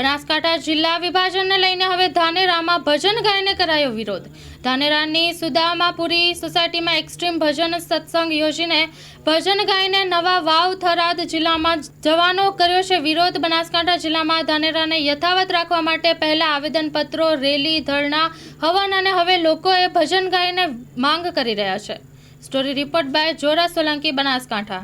બનાસકાંઠા જિલ્લા વિભાજનને લઈને હવે ધાનેરામાં ભજન ગાયને કરાયો વિરોધ। ધાનેરાની સુદામાપુરી સોસાયટીમાં એક્સ્ટ્રીમ ભજન સત્સંગ યોજીને ભજન ગાયને નવા વાવ થરાદ જિલ્લામાં જવાનો કર્યો છે વિરોધ। બનાસકાંઠા જિલ્લામાં ધાનેરાને યથાવત રાખવા માટે પહેલા આવેદનપત્રો, રેલી, ધરણા, હવન અને હવે લોકોએ ભજન ગાયને માંગ કરી રહ્યા છે। Story report by Jora Solanki, Banaskantha.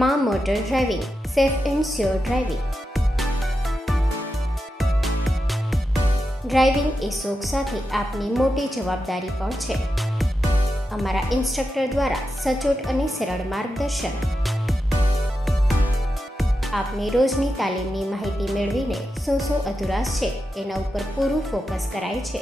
માં motor driving, safe and sure driving. Driving એ શોખ સાથે આપની મોટી જવાબદારી પણ છે। અમારા ઇન્સ્ટ્રક્ટર દ્વારા સચોટ અને સરળ માર્ગદર્શન। આપની રોજની તાલીમની માહિતી મેળવીને શું અધુરાશ છે એના ઉપર પૂરું ફોકસ કરાય છે।